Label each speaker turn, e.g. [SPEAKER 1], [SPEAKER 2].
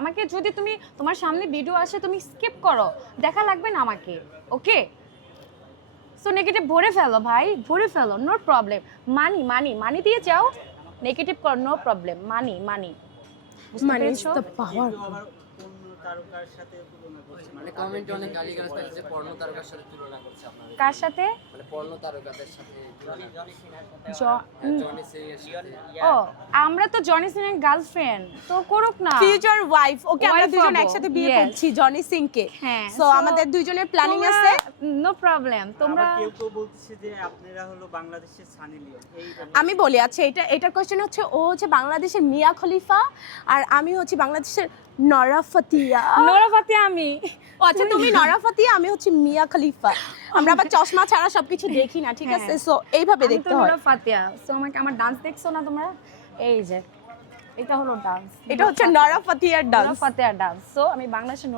[SPEAKER 1] আমাকে যদি তুমি তোমার সামনে ভিডিও আসে তুমি স্কিপ করো। দেখা লাগবে না আমাকে ওকে সো নেগেটিভ ভরে ফেলো ভাই ভরে ফেলো নো প্রবলেম মানি মানি মানি দিয়ে যাও নেগেটিভ কর no problem money money
[SPEAKER 2] money is the power
[SPEAKER 3] তারকার সাথে তুলনা করছে
[SPEAKER 4] মানে কমেন্টে অনেক গালিগালাজ পর্ণ তারকার সাথে তুলনা করছে আপনারা।
[SPEAKER 1] কার সাথে?
[SPEAKER 4] মানে পর্ণ তারকাদের সাথে জনি সিং এর সাথে
[SPEAKER 1] ও আমরা তো জনি সিনের গার্লফ্রেন্ড তো করুক না।
[SPEAKER 2] ফিউচার ওয়াইফ ওকে আমরা দুজন একসাথে বিয়ে. করছি জনি সিং কে।
[SPEAKER 1] হ্যাঁ
[SPEAKER 2] সো আমাদের দুইজনের প্ল্যানিং আছে।
[SPEAKER 1] নো প্রবলেম তোমরা
[SPEAKER 3] কেউ কেউ বলতেছে যে আপনারা হলো বাংলাদেশের সানি লিওন।
[SPEAKER 2] আমি বলি আচ্ছা এটা এটার কোশ্চেন হচ্ছে ও হচ্ছে বাংলাদেশের মিয়া খলিফা আর আমি হচ্ছি বাংলাদেশের নরা ফতিয়া।
[SPEAKER 1] নোরা ফাতে আমি।
[SPEAKER 2] ও আচ্ছা তুমি নরা ফতিয়া আমি হচ্ছি মিয়া খলিফা। আমরা আবার চশমা ছাড়া সবকিছু দেখি না ঠিক আছে?
[SPEAKER 1] হ্যাঁ।
[SPEAKER 2] সো এইভাবে
[SPEAKER 1] আমি তো
[SPEAKER 2] দেখতে হয়।
[SPEAKER 1] নোরা ফাতিয়া। সো আমাকে আমার ডান্স দেখছ না তোমরা? এই যে এটা হলো ডান্স
[SPEAKER 2] এটা হচ্ছে Nora Fatehi
[SPEAKER 1] Nora
[SPEAKER 2] dance
[SPEAKER 1] Fatehi dance so আমি বাংলাদেশের